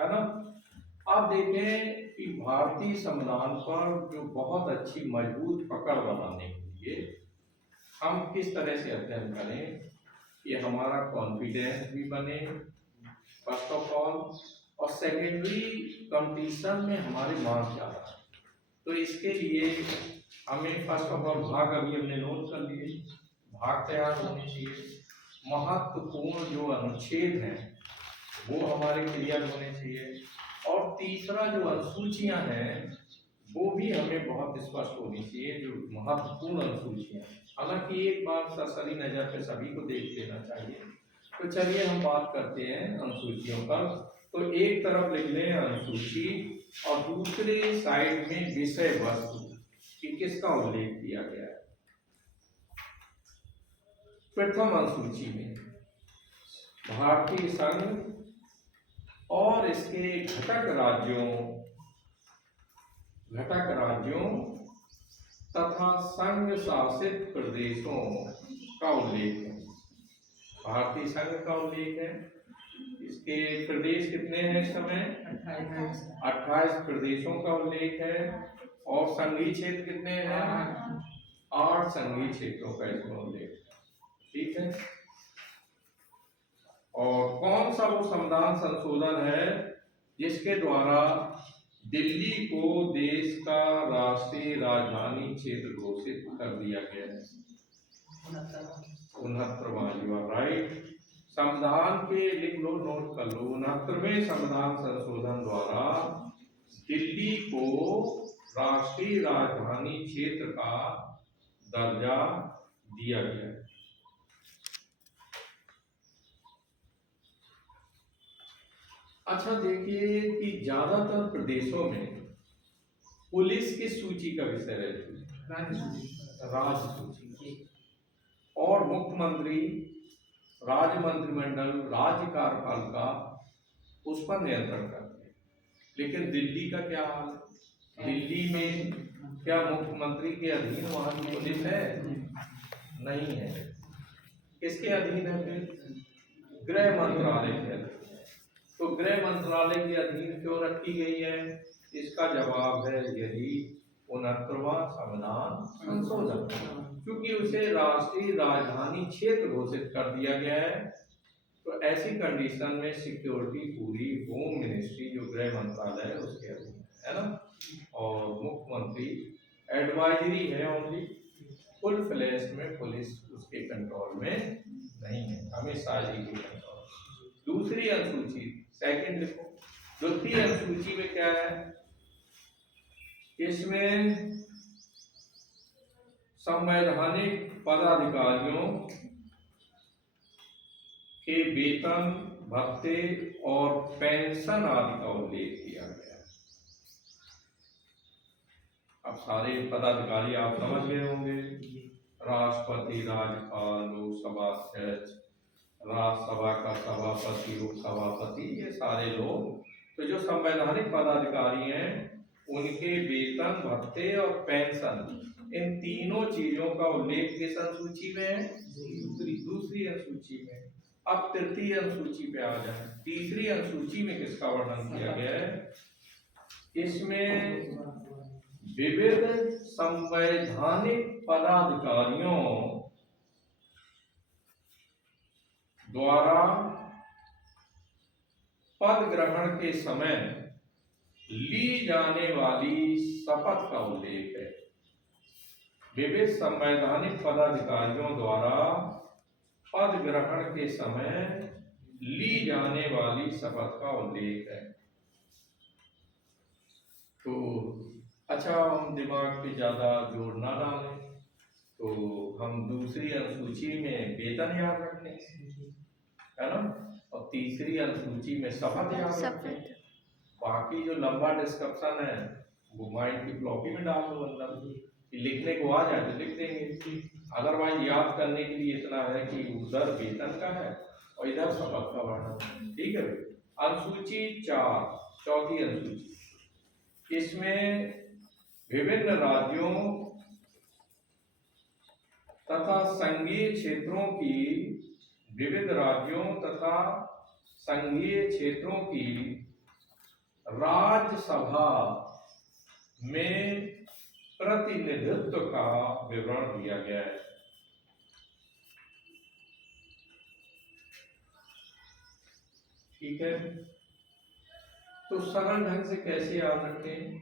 है ना। आप देखें कि भारतीय संविधान पर जो बहुत अच्छी मजबूत पकड़ बनाने के लिए हम किस तरह से अध्ययन करें कि हमारा कॉन्फिडेंस भी बने फर्स्ट ऑफ ऑल, और सेकेंडरी कंपटीशन में हमारे मार्क्स ज़्यादा है। तो इसके लिए हमें फर्स्ट ऑफ ऑल भाग अभी हमने नोट कर लिए, भाग तैयार होने चाहिए, महत्वपूर्ण जो अनुच्छेद हैं वो हमारे क्लियर होने चाहिए, और तीसरा जो अनुसूचियां हैं वो भी हमें बहुत स्पष्ट होनी चाहिए, जो महत्वपूर्ण अनुसूचियां। हालांकि एक बार सरसरी नजर पे सभी को देख लेना चाहिए। तो चलिए हम बात करते हैं अनुसूचियों पर। तो एक तरफ लिख लें अनुसूची और दूसरे साइड में विषय वस्तु कि किसका उल्लेख किया गया है। प्रथम अनुसूची में भारतीय संघ और इसके घटक राज्यों तथा संघ शासित प्रदेशों का उल्लेख है। भारतीय संघ का उल्लेख है। इसके प्रदेश कितने हैं इस समय? 28 प्रदेशों का उल्लेख है। और संघीय क्षेत्र कितने हैं? 8 संघीय क्षेत्रों का इसमें उल्लेख है। ठीक है। और कौन सा वो संविधान संशोधन है जिसके द्वारा दिल्ली को देश का राष्ट्रीय राजधानी क्षेत्र घोषित कर दिया गया है? 69वां, यू आर राइट। संविधान के लिख लो, नोट कर लो, 69वें संविधान संशोधन द्वारा दिल्ली को राष्ट्रीय राजधानी क्षेत्र का दर्जा दिया गया है। अच्छा देखिए कि ज्यादातर प्रदेशों में पुलिस की सूची का विषय रहती है, राज्य सूची, और मुख्यमंत्री, राज्य मंत्रिमंडल, राज्य कार्यपालिका उस पर नियंत्रण करते हैं। लेकिन दिल्ली का क्या हाल है? दिल्ली में क्या मुख्यमंत्री के अधीन वहां की पुलिस है? नहीं है। किसके अधीन है फिर? गृह मंत्रालय के अधीन। तो गृह मंत्रालय के अधीन क्यों रखी गई है? इसका जवाब है यही 69वां संविधान संशोधन, क्योंकि उसे राष्ट्रीय राजधानी क्षेत्र घोषित कर दिया गया है। तो ऐसी कंडीशन में सिक्योरिटी पूरी होम मिनिस्ट्री जो गृह मंत्रालय है उसके अधीन है ना, और मुख्यमंत्री एडवाइजरी है ओनली, फुल फ्लैश में पुलिस उसके कंट्रोल में नहीं है, हमेशा जी के कंट्रोल। दूसरी अनुसूची सेकंड लिखो। द्वितीय अनुसूची में क्या है? इसमें संवैधानिक पदाधिकारियों के वेतन, भत्ते और पेंशन आदि का उल्लेख किया गया है। अब सारे पदाधिकारी आप समझ गए होंगे, राष्ट्रपति, राज्यपाल, लोकसभा अध्यक्ष, राज्यसभा का सभापति, उपसभापति, ये सारे लोग। तो जो संवैधानिक पदाधिकारी हैं उनके वेतन, भत्ते और पेंशन, इन तीनों चीजों का उल्लेख किस अनुसूची में है? दूसरी अनुसूची में। अब तृतीय अनुसूची पे आ जाए। तीसरी अनुसूची में किसका वर्णन किया गया है? इसमें विविध संवैधानिक पदाधिकारियों द्वारा पद ग्रहण के समय ली जाने वाली शपथ का उल्लेख है। विविध संवैधानिक पदाधिकारियों द्वारा पद ग्रहण के समय ली जाने वाली शपथ का उल्लेख है। तो अच्छा, हम दिमाग पे ज्यादा जोर ना डालें, तो हम दूसरी अनुसूची में वेतन याद रखने है ना, और तीसरी अनुसूची में शपथ याद रखने। बाकी जो लंबा डिस्कशन है वो माइंड की ब्लॉकी में डाल दो अंदर, लिखने को आ जाए तो लिख देंगे। अदरवाइज याद करने के लिए इतना है कि उधर वेतन का है और इधर शपथ का वर्णन। ठीक है। अनुसूची 4, चौथी अनुसूची, इसमें विभिन्न राज्यों तथा संघीय क्षेत्रों की विविध राज्यों तथा संघीय क्षेत्रों की राज्यसभा में प्रतिनिधित्व का विवरण दिया गया है। ठीक है, तो सरल ढंग से कैसे याद रखें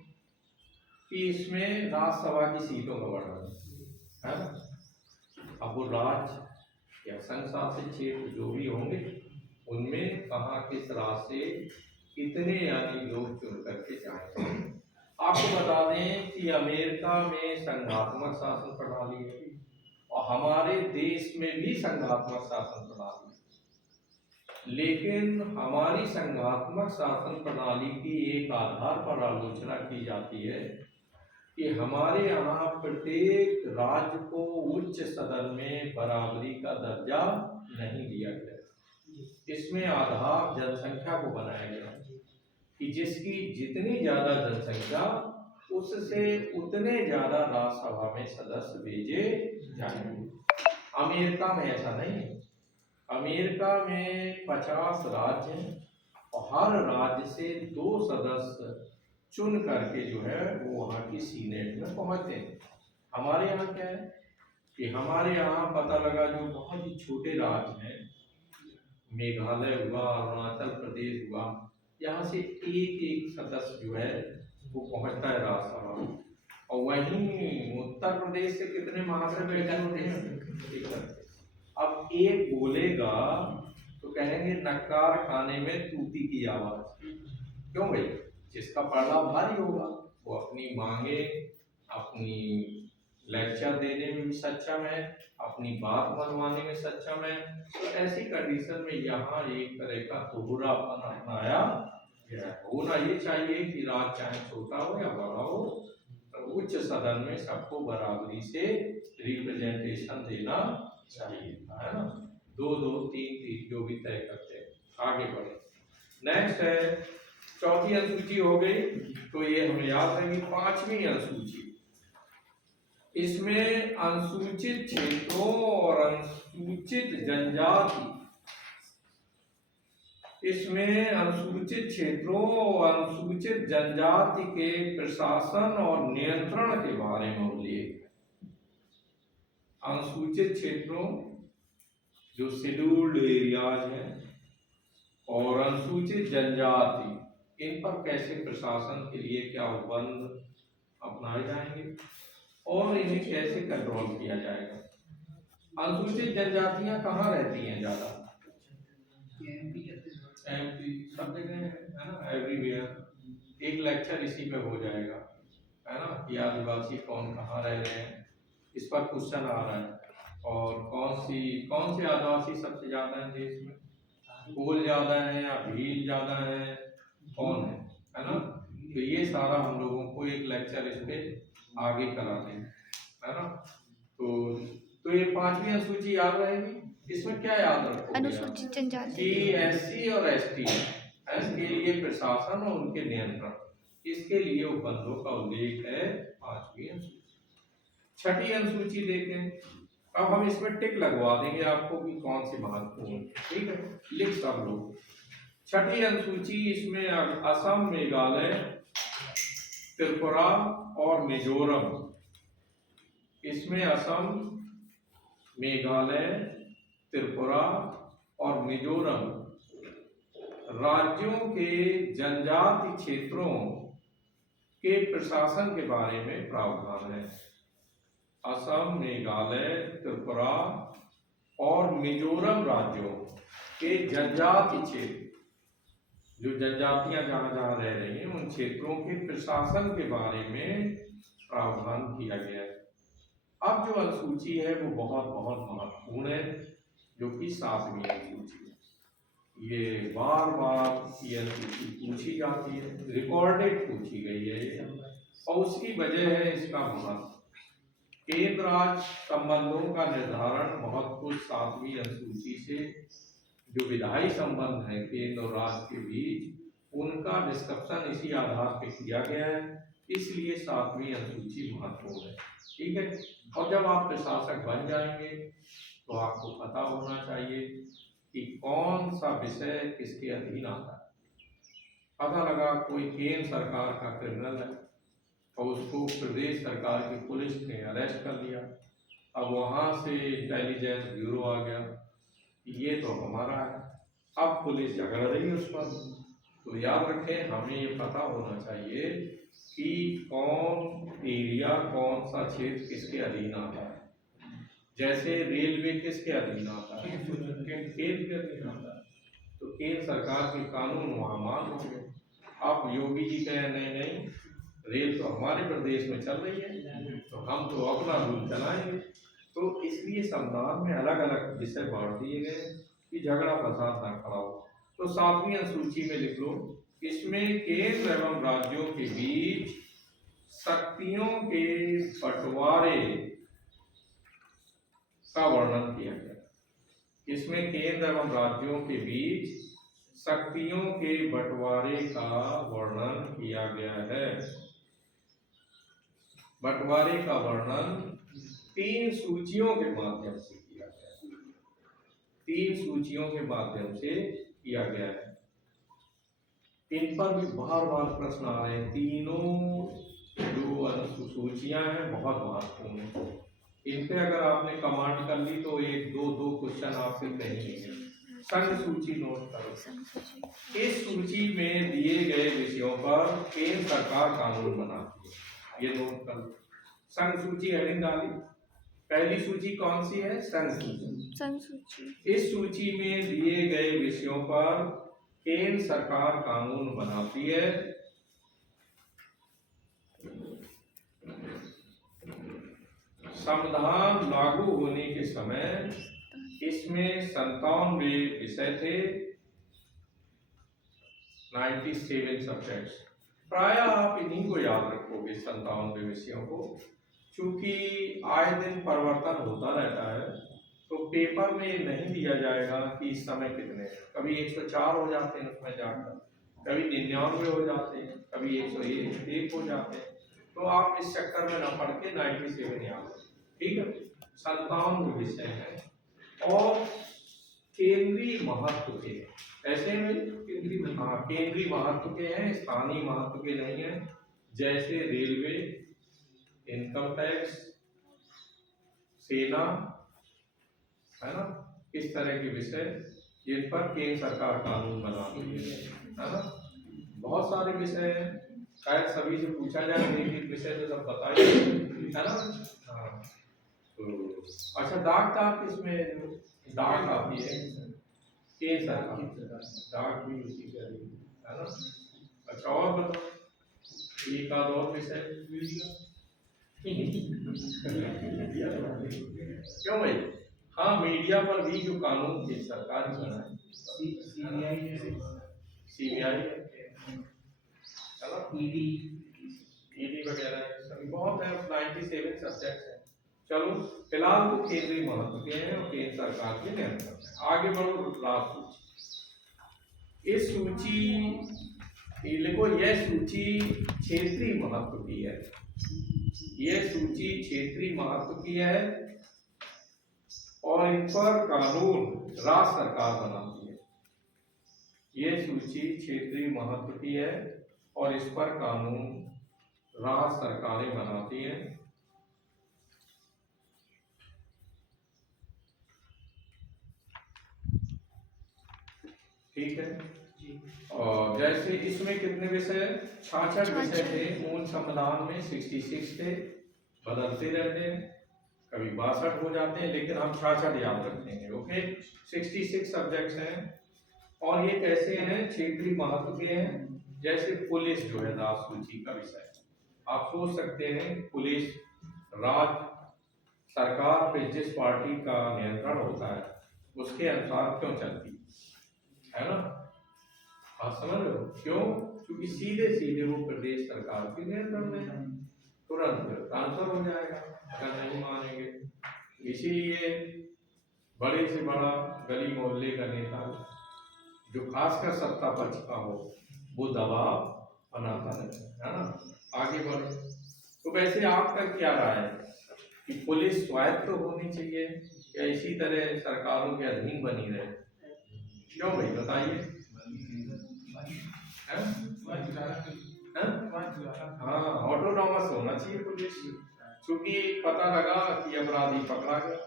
कि इसमें राज्यसभा की सीटों का वर्णन है ना। अब वो राज्य या संघ शासित क्षेत्र जो भी होंगे उनमें कहाँ किस राज्य से इतने यानी लोग चुन करके जाएंगे। आपको बता दें कि अमेरिका में संघात्मक शासन प्रणाली है और हमारे देश में भी संघात्मक शासन प्रणाली है, लेकिन हमारी संघात्मक शासन प्रणाली की एक आधार पर आलोचना की जाती है कि हमारे यहाँ प्रत्येक राज्य को उच्च सदन में बराबरी का दर्जा नहीं दिया गया। इसमें आधार जनसंख्या को बनाया गया कि जिसकी जितनी ज्यादा जनसंख्या उससे उतने ज्यादा राज्यसभा में सदस्य भेजे जाएंगे। अमेरिका में ऐसा नहीं है। अमेरिका में 50 राज्य हैं और हर राज्य से 2 सदस्य चुन करके जो है वो वहाँ की सीनेट में पहुँचते हैं। हमारे यहाँ क्या है कि हमारे यहाँ पता लगा जो बहुत ही छोटे राज्य हैं, मेघालय हुआ, अरुणाचल प्रदेश हुआ, यहाँ से एक सदस्य जो है वो पहुँचता है राज्यसभा में। और वहीं उत्तर प्रदेश से कितने महाशय बैठे होते हैं। अब एक बोलेगा तो कहेंगे नक्कार खाने में तूती की आवाज। क्यों भाई? जिसका पढ़ना भारी होगा वो अपनी मांगे, अपनी लेक्चर देने में भी सक्षम है, अपनी बात मनवाने में सक्षम है। तो ऐसी कंडीशन में यहाँ एक तरह का दोहरापन अपनाया गया। होना ये चाहिए कि राज्य चाहे छोटा हो या बड़ा हो, उच्च सदन में सबको बराबरी से रिप्रेजेंटेशन देना चाहिए, है ना। 2 2 3 3 जो भी तय करते हैं। आगे बढ़े। नेक्स्ट है चौथी अनुसूची हो गई, तो ये हमें याद रहेगी। 5वीं अनुसूची, इसमें अनुसूचित क्षेत्रों और अनुसूचित जनजाति, इसमें अनुसूचित क्षेत्रों और अनुसूचित जनजाति के प्रशासन और नियंत्रण के बारे में उल्लेख है। अनुसूचित क्षेत्रों जो शेड्यूल्ड एरियाज हैं और अनुसूचित जनजाति, इन पर कैसे प्रशासन के लिए क्या उपबंध अपनाए जाएंगे और इन्हें कैसे कंट्रोल किया जाएगा। अनुसूचित जनजातियां कहाँ रहती हैं ज्यादा? एमपी, सब जगह है ना, एवरीवेयर। एक लेक्चर इसी पे हो जाएगा, है ना, कि आदिवासी कौन कहाँ रह रहे हैं, इस पर क्वेश्चन आ रहा है। और कौन से आदिवासी सबसे ज्यादा है देश में? कोल ज्यादा है या भील ज्यादा है, कौन है ना। तो ये सारा हम लोगों को एक लेक्चर इस पे आगे कराते हैं, है ना। तो ये 5वीं अनुसूची याद रहेगी। इसमें क्या याद रखो? अनुसूचित जनजाति कि एससी और एसटी के लिए प्रशासन और उनके नियंत्रण, इसके लिए उपबंधों का उल्लेख है 5वीं अनुसूची। 6ठी अनुसूची देखें। अब हम इसमें टिक लगवा देंगे आपको कि कौन सी महत्वपूर्ण, ठीक है, लिख सब लोग। 6ठी अनुसूची, इसमें असम, मेघालय, त्रिपुरा और मिजोरम, इसमें असम, मेघालय, त्रिपुरा और मिजोरम राज्यों के जनजाति क्षेत्रों के प्रशासन के बारे में प्रावधान है। असम, मेघालय, त्रिपुरा और मिजोरम राज्यों के जनजाति क्षेत्र, जो जनजातियां जहां जहां रह रही हैं उन क्षेत्रों के प्रशासन के बारे में प्रावधान किया गया है। अब जो अनुसूची है वो बहुत बहुत महत्वपूर्ण है, जो कि 7वीं अनुसूची है। ये बार बार ये अनुसूची पूछी जाती है, रिकॉर्डेड पूछी गई है ये, और उसकी वजह है इसका महत्व। केंद्र राज्य संबंधों का निर्धारण बहुत कुछ 7वीं अनुसूची से, जो विधायी संबंध है केंद्र और राज्य के बीच, उनका डिस्कशन इसी आधार पर किया गया है, इसलिए 7वीं अनुसूची महत्वपूर्ण है। ठीक है। और जब आप प्रशासक बन जाएंगे तो आपको पता होना चाहिए कि कौन सा विषय किसके अधीन आता है। पता लगा कोई केंद्र सरकार का क्रिमिनल है और उसको प्रदेश सरकार की पुलिस ने अरेस्ट कर लिया। अब वहाँ से इंटेलिजेंस ब्यूरो आ गया, ये तो हमारा है, अब पुलिस झगड़ रही है उस पर। तो याद रखें, हमें ये पता होना चाहिए कि कौन एरिया, कौन सा क्षेत्र किसके अधीन आता है। जैसे रेलवे किसके अधीन आता है, केंद्र के अधीन आता है, तो केंद्र सरकार के कानून वहाँ मान होंगे। अब योगी जी कहें नहीं नहीं, रेल तो हमारे प्रदेश में चल रही है तो हम तो अपना रूल चलाएंगे। तो इसलिए संविधान में अलग अलग विषय बांट दिए गए कि झगड़ा फसाद ना खड़ा हो। तो 7वीं अनुसूची में लिख लो, इसमें केंद्र एवं राज्यों के बीच शक्तियों के बंटवारे का वर्णन किया गया। इसमें केंद्र एवं राज्यों के बीच शक्तियों के बंटवारे का वर्णन किया गया है। बंटवारे का वर्णन 3 सूचियों के माध्यम से किया गया है। 3 सूचियों के माध्यम से किया गया है। इन पर भी बार बार प्रश्न आ रहे हैं। तीनों जो अनुसूचियां हैं बहुत महत्वपूर्ण है, इन पे अगर आपने कमांड कर ली तो 1-2 क्वेश्चन आपसे कहेंगे। संघ सूची नोट करो। इस सूची में दिए गए विषयों पर केंद्र सरकार कानून बनाती है, ये नोट कर लो। संघ सूची हेडिंग डाली। पहली सूची कौन सी है? संघ सूची। इस सूची में दिए गए विषयों पर केंद्र सरकार कानून बनाती है। संविधान लागू होने के समय इसमें 97 विषय थे, 97 सब्जेक्ट्स। प्राय आप इन्हीं को याद रखोगे, 97 विषयों को, क्योंकि आए दिन परिवर्तन होता रहता है तो पेपर में नहीं दिया जाएगा कि इस समय कितने, कभी 104 हो जाते हैं उसमें जाकर, कभी 99 हो जाते हैं, कभी 101 हो जाते हैं। तो आप इस चक्कर में ना पढ़ के 97 याद, ठीक है। 97 विषय है और केंद्रीय महत्व के, ऐसे में केंद्रीय महत्व के हैं, स्थानीय महत्व के नहीं है। जैसे रेलवे, इनकम टैक्स, सेना, है ना, इस तरह के विषय जिन पर केंद्र सरकार कानून बनाती है ना। बहुत सारे विषय हैं, शायद सभी से पूछा जाए, एक विषय तो सब बताइए, है ना। हाँ, तो अच्छा, डाक का किसमें डाक आती है? केंद्र सरकार, डाक भी उसी का है ना। अच्छा, और बताओ एक आध और विषय। क्यों भाई? हाँ, मीडिया पर भी जो कानून के सरकार बना है, सीबीआई, ईडी वगैरह सभी बहुत है, 97 सब्जेक्ट है। चलो, फिलहाल तो केंद्रीय महत्व के हैं और केंद्र सरकार के नियंत्रण है। आगे बढ़ो, लास्ट सूची। इस सूची लिखो, यह सूची क्षेत्रीय महत्व की है। यह सूची क्षेत्रीय महत्व की है और इन पर कानून राज्य सरकार बनाती है। यह सूची क्षेत्रीय महत्व की है और इस पर कानून राज्य सरकारें बनाती हैं। ठीक है। और जैसे इसमें कितने विषय? 66 विषय थे मूल संविधान में, 66 थे, बदलते रहते हैं, कभी 62 हो जाते हैं, लेकिन हम 66 याद रखेंगे। ओके, 66 सब्जेक्ट्स हैं और ये कैसे हैं? क्षेत्रीय महत्व के हैं। जैसे पुलिस जो है राज्य सूची का विषय, आप सोच सकते हैं पुलिस राज्य सरकार पे जिस पार्टी का नियंत्रण होता है उसके अनुसार क्यों चलती है ना। आप समझ रहे हो क्यों? क्योंकि सीधे सीधे वो प्रदेश सरकार के नियंत्रण में, तुरंत ट्रांसफर हो जाएगा अगर नहीं मानेंगे। इसीलिए बड़े से बड़ा गली मोहल्ले का नेता जो खासकर सत्ता पक्ष का हो वो दबाव बनाता रहता है ना। आगे बढ़े तो वैसे आपका क्या राय है कि पुलिस स्वायत्त तो होनी चाहिए या इसी तरह सरकारों के अधीन बनी रहे? क्यों भाई, बताइए। हैं? हैं? हाँ, ऑटोनॉमस होना चाहिए पुलिस, क्योंकि पता लगा कि अपराधी पकड़ा गया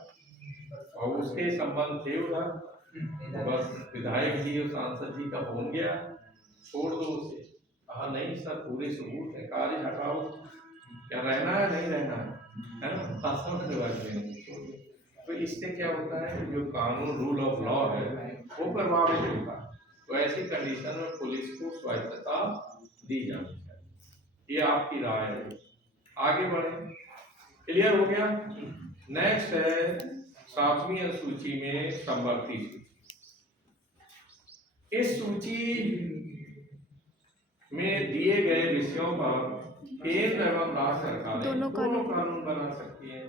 और उसके संबंध थे उधर, तो बस विधायक जी और सांसद जी का फोन गया, छोड़ दो उसे। कहा नहीं सर, पूरे सबूत है, कागज हटाओ, क्या रहना है नहीं रहना है ना, भाषा में रिवाज में छोड़ दो। तो इससे क्या होता है, जो कानून रूल ऑफ लॉ है वो प्रभावित होता है। तो ऐसी कंडीशन में पुलिस को स्वायत्तता दी जानी चाहिए। ये आपकी राय है। आगे बढ़े, क्लियर हो गया। नेक्स्ट है 7वीं अनुसूची में समवर्ती सूची। इस सूची में दिए गए विषयों पर केंद्र एवं राज्य सरकारें दोनों कानून बना सकती हैं।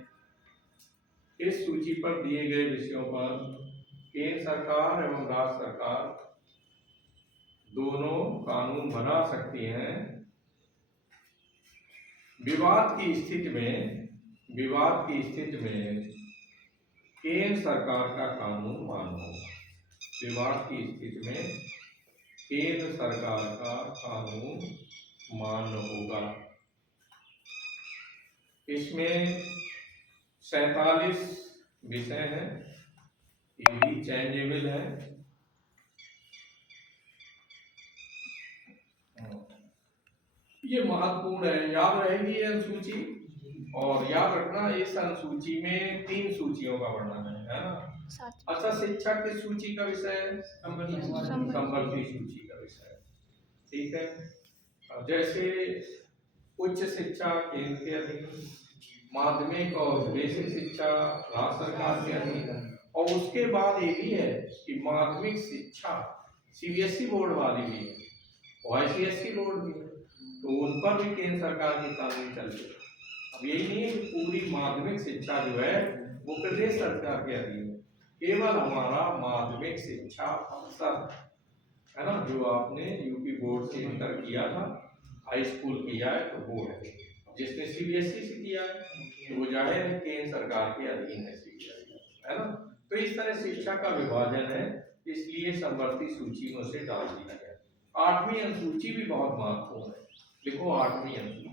इस सूची पर दिए गए विषयों पर केंद्र सरकार एवं राज्य सरकार दोनों कानून बना सकती हैं। विवाद की स्थिति में केंद्र सरकार का कानून मान्य होगा। विवाद की स्थिति में केंद्र सरकार का कानून मान्य होगा। इसमें 47 विषय हैं, ये भी चेंजेबल है। ये महत्वपूर्ण है, याद रहेगी ये अनुसूची। और याद रखना, इस अनुसूची में 3 सूचियों का वर्णन है ना। अच्छा, शिक्षा किस सूची का विषय है? संवर्ती सूची का विषय है, ठीक है। जैसे उच्च शिक्षा केंद्र के अधीन, माध्यमिक और बेसिक शिक्षा राज्य सरकार के अधीन, और उसके बाद ये भी है कि माध्यमिक शिक्षा सीबीएसई बोर्ड वाली भी है और आईसीएसई बोर्ड भी है, तो उन पर भी केंद्र सरकार की कानून चलती है। अब यही नहीं है कि पूरी माध्यमिक शिक्षा जो है वो प्रदेश सरकार के अधीन है, केवल हमारा माध्यमिक शिक्षा अफसर है ना, जो आपने यूपी बोर्ड से इंटर किया था, हाई स्कूल किया है, तो वो है। जिसने सीबीएसई से किया है तो वो जाहिर है केंद्र सरकार के अधीन है सीबीएसई, है ना। तो इस तरह शिक्षा का विभाजन है, इसलिए समवर्ती सूची में से डाल दिया गया। 8वीं अनुसूची भी बहुत महत्वपूर्ण है, देखो 8वीं अनुसूची,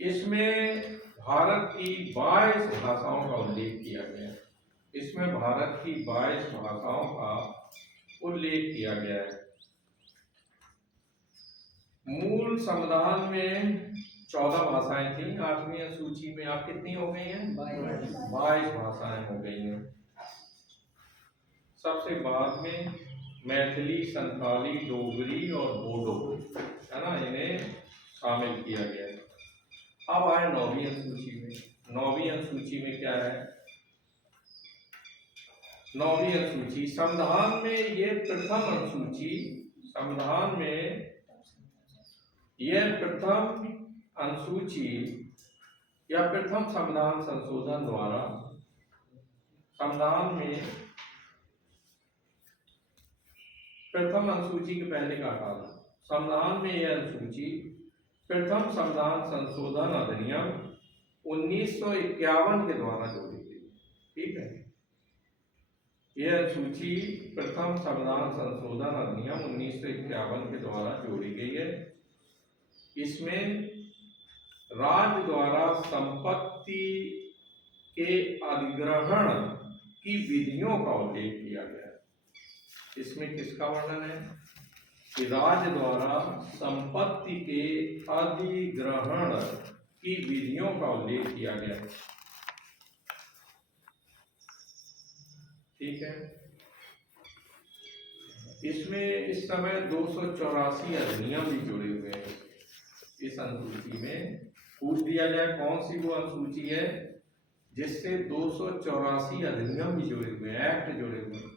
इसमें भारत की 22 भाषाओं का उल्लेख किया गया है। इसमें भारत की 22 भाषाओं का उल्लेख किया गया है। मूल संविधान में 14 भाषाएं थी, 8वीं अनुसूची में आप कितनी हो गई हैं? 22 भाषाएं हो गई हैं। सबसे बाद में मैथिली, संथाली, डोगरी और बोडो है ना, इन्हें शामिल किया गया है। अब आए 9वीं अनुसूची में। 9वीं अनुसूची में क्या है? 9वीं अनुसूची संविधान में ये प्रथम अनुसूची, संविधान में यह प्रथम अनुसूची या प्रथम संविधान संशोधन द्वारा संविधान में प्रथम अनुसूची के पहले का हटा था। संविधान में यह अनुसूची प्रथम संविधान संशोधन अधिनियम 1951 के द्वारा जोड़ी गई, ठीक है। यह अनुसूची प्रथम संविधान संशोधन अधिनियम 1951 के द्वारा जोड़ी गई है। इसमें राज्य द्वारा संपत्ति के अधिग्रहण की विधियों का उल्लेख किया गया है। इसमें किसका वर्णन है कि राज्य द्वारा संपत्ति के अधिग्रहण की विधियों का उल्लेख किया गया है, ठीक है। इसमें इस समय 284 अधिनियम भी जुड़े हुए हैं। इस अनुसूची में पूछ दिया जाए कौन सी वो अनुसूची है जिससे 284 अधिनियम भी जुड़े हुए हैं, एक्ट जुड़े हुए हैं,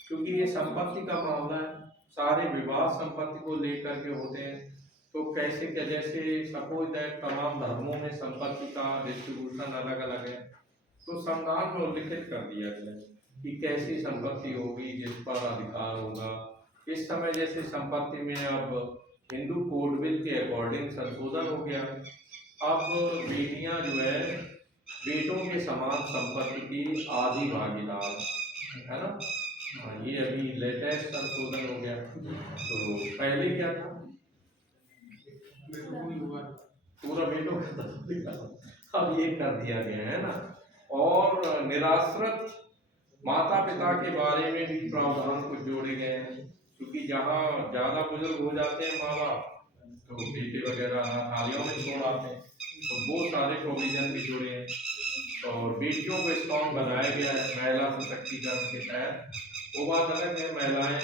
क्योंकि ये संपत्ति का मामला है, सारे विवाद संपत्ति को लेकर के होते हैं। तो कैसे क्या, जैसे सपोज दैट तमाम धर्मों में संपत्ति का डिस्ट्रीब्यूशन अलग अलग है, तो संविधान में उल्लिखित कर दिया गया कि कैसी संपत्ति होगी जिस पर अधिकार होगा। इस समय जैसे संपत्ति में अब हिंदू कोड बिल के अकॉर्डिंग संशोधन हो गया, अब बेटियां जो है बेटों के समान संपत्ति की आधी भागीदार है ना, हाँ, ये अभी लेटेस्ट संशोधन हो गया। तो पहले क्या था, पूरा बेटों का था, अब ये कर दिया गया है ना। और निराश्रित माता पिता के बारे में भी प्रावधान कुछ जोड़े गए हैं, क्योंकि जहाँ ज्यादा बुजुर्ग हो जाते हैं माँ बाप, तो बेटे वगैरह अनाथालयों में छोड़ आते हैं, तो वो सारे प्रोविजन भी जोड़े हैं। और बेटियों को स्ट्रॉन्ग बनाया गया है महिला सशक्तिकरण के तहत। वो बात अलग है, महिलाएं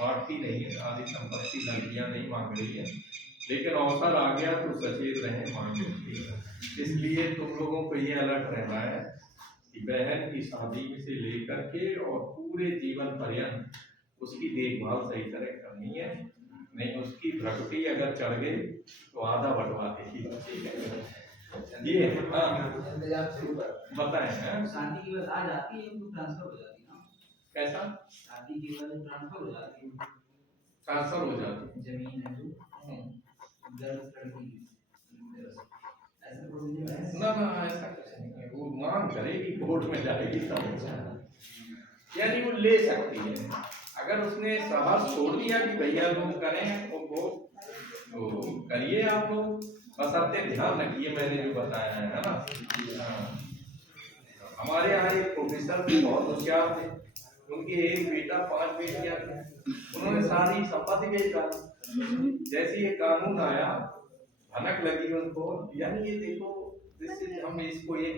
बांटती नहीं है, आधी संपत्ति लड़कियां नहीं मांग रही है, लेकिन अवसर आ गया तो सचेत रहें, मांग सकती है। इसलिए तुम लोगों को ये अलर्ट रहना है कि बहन की शादी से लेकर के और पूरे जीवन पर्यंत उसकी देखभाल सही तरह करनी है, नहीं उसकी भ्रकुटी अगर चढ़ गई तो आधा बंटवा देगी। ये बताएं हैं? शादी के बाद आ जाती है, ट्रांसफर हो जाती है ना? कैसा? शादी के बाद ट्रांसफर हो जाती है, ट्रांसफर हो जाती है जमीन है जो ऐसा प्रोविजन है ना? ना, ऐसा कुछ नहीं है, वो मांग करेगी, कोर्ट में जाएगी तब, यानी वो ले सकती है। अगर उसने सवाल छोड़ दिया कि भैया लोग करें तो वो तो करिए आप लोग, बस आपने ध्यान रखिए मैंने जो बताया है ना। हाँ। हमारे यहाँ एक प्रोफेसर थे, बहुत होशियार थे, उनके एक बेटा 5 बेटियां थी, उन्होंने सारी संपत्ति बेच डाली। जैसे ये कानून आया भनक लगी उनको, यानी ये देखो हम इसको ये